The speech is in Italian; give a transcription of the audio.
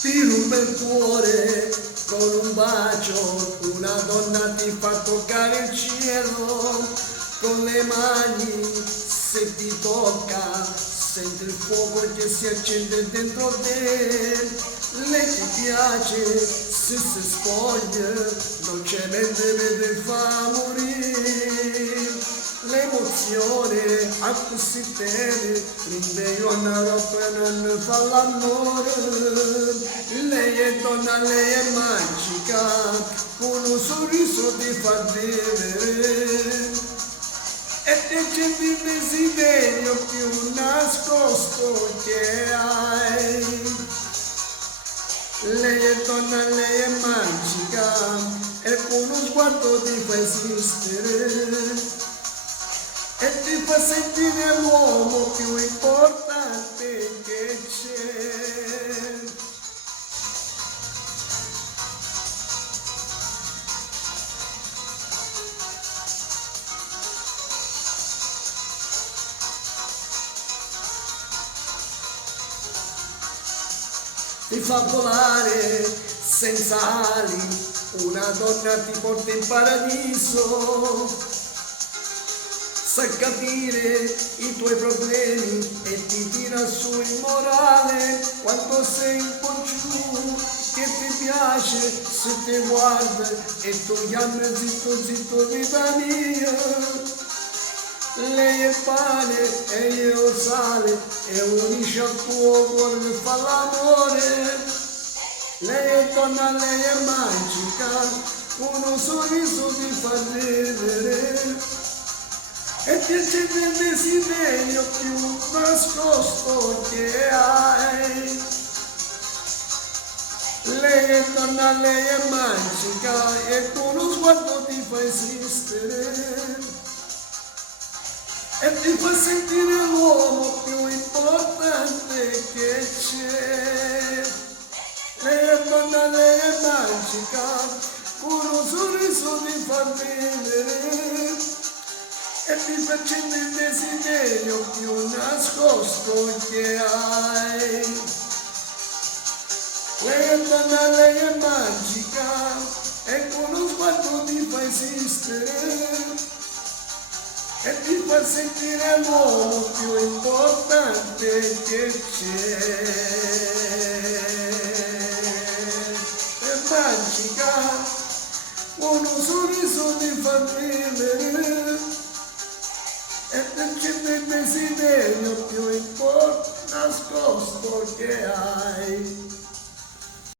Ti ruba il cuore con un bacio, una donna ti fa toccare il cielo, con le mani se ti tocca, senti il fuoco che si accende dentro te, lei ti piace, se si spoglia, dolcemente vede fa morire. L'emozione a cui si tiene, rinde io andare appena non fa l'amore. Lei è donna, lei è magica, con un sorriso ti fa vivere. E te c'è il desiderio più nascosto che hai. Lei è donna, lei è magica, e con uno sguardo ti fa esistere. E ti fa sentire l'uomo più importante che c'è. Ti fa volare senza ali, una donna ti porta in paradiso. Sa capire i tuoi problemi e ti tira su il morale quando sei un po' giù, che ti piace se ti guarda e tu chiami zitto zitto vita mia. Lei è pane e io sale e unisce al tuo cuore e fa l'amore. Lei è donna, lei è magica, con un sorriso ti fa ridere. E ti accende il desiderio più nascosto che hai. Lei è donna, lei è magica, e con uno sguardo ti fa esistere. E ti fa sentire l'uomo più importante che c'è. Lei è donna, lei è magica, con un sorriso ti fa vivere. E ti fa accendere il desiderio più nascosto che hai. Lei è donna, lei è magica, e con uno sguardo ti fa esistere. E ti fa sentire l'uomo più importante che c'è. È magica, con un sorriso ti fa vivere. E c'è il desiderio più nascosto che hai.